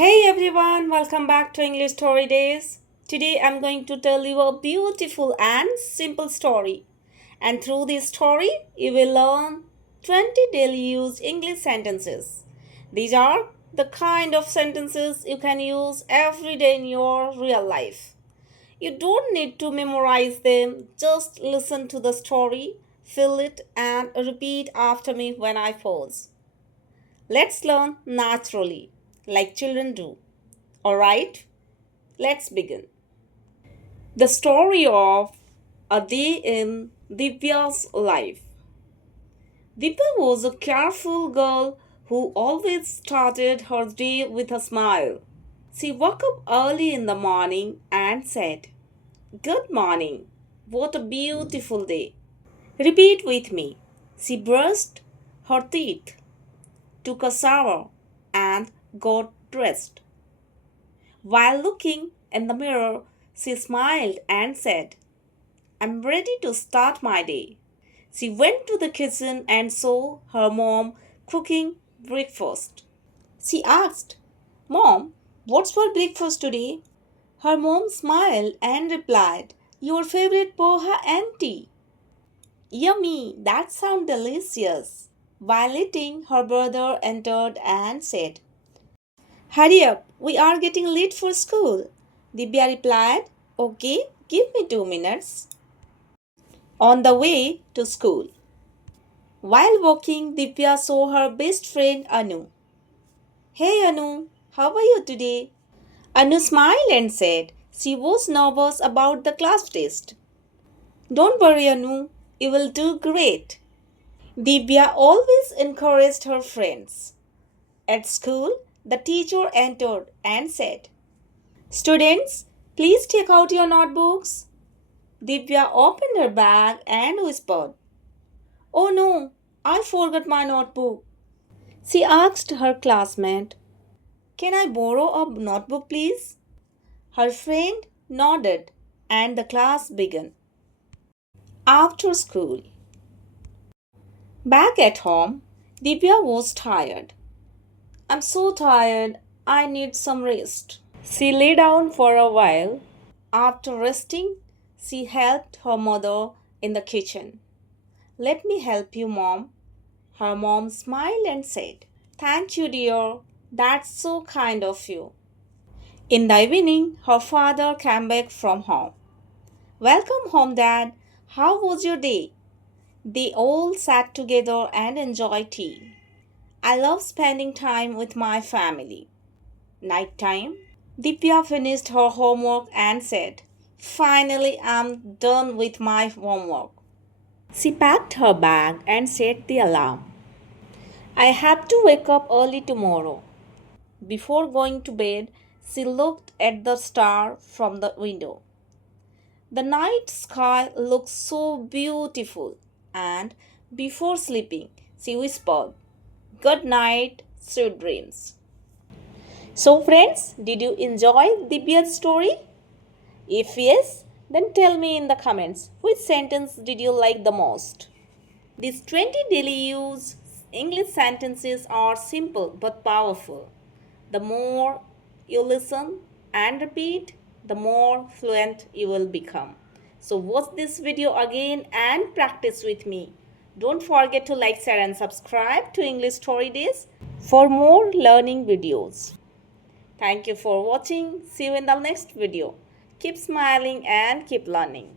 Hey everyone, welcome back to English Story Days. Today I'm going to tell you a beautiful and simple story. And through this story, you will learn 20 daily used English sentences. These are the kind of sentences you can use every day in your real life. You don't need to memorize them, just listen to the story, feel it, and repeat after me when I pause. Let's learn naturally, like children do. Alright, let's begin. The story of a day in Divya's life. Divya was a careful girl who always started her day with a smile. She woke up early in the morning and said, "Good morning. What a beautiful day." Repeat with me. She brushed her teeth, took a shower, and got dressed. While looking in the mirror, she smiled and said, "I'm ready to start my day." She went to the kitchen and saw her mom cooking breakfast. She asked, "Mom, what's for breakfast today?" Her mom smiled and replied, "Your favorite poha and tea." "Yummy, that sounds delicious." While eating, her brother entered and said, "Hurry up, we are getting late for school." Divya replied, "Okay, give me 2 minutes." On the way to school. While walking, Divya saw her best friend Anu. "Hey Anu, how are you today?" Anu smiled and said she was nervous about the class test. "Don't worry, Anu, you will do great." Divya always encouraged her friends. At school, the teacher entered and said, "Students, please take out your notebooks." Divya opened her bag and whispered, "Oh no, I forgot my notebook." She asked her classmate, "Can I borrow a notebook, please?" Her friend nodded and the class began. After school. Back at home, Divya was tired. "I'm so tired, I need some rest." She lay down for a while. After resting, she helped her mother in the kitchen. "Let me help you, Mom." Her mom smiled and said, "Thank you, dear. That's so kind of you." In the evening, her father came back from home. "Welcome home, Dad. How was your day?" They all sat together and enjoyed tea. "I love spending time with my family." Night time. Divya finished her homework and said, "Finally, I'm done with my homework." She packed her bag and set the alarm. "I have to wake up early tomorrow." Before going to bed, she looked at the star from the window. The night sky looked so beautiful, and before sleeping, she whispered, "Good night, sweet dreams." So, friends, did you enjoy Divya's story? If yes, then tell me in the comments which sentence did you like the most. These 20 daily use English sentences are simple but powerful. The more you listen and repeat, the more fluent you will become. So watch this video again and practice with me. Don't forget to like, share and subscribe to English Story Days for more learning videos. Thank you for watching. See you in the next video. Keep smiling and keep learning.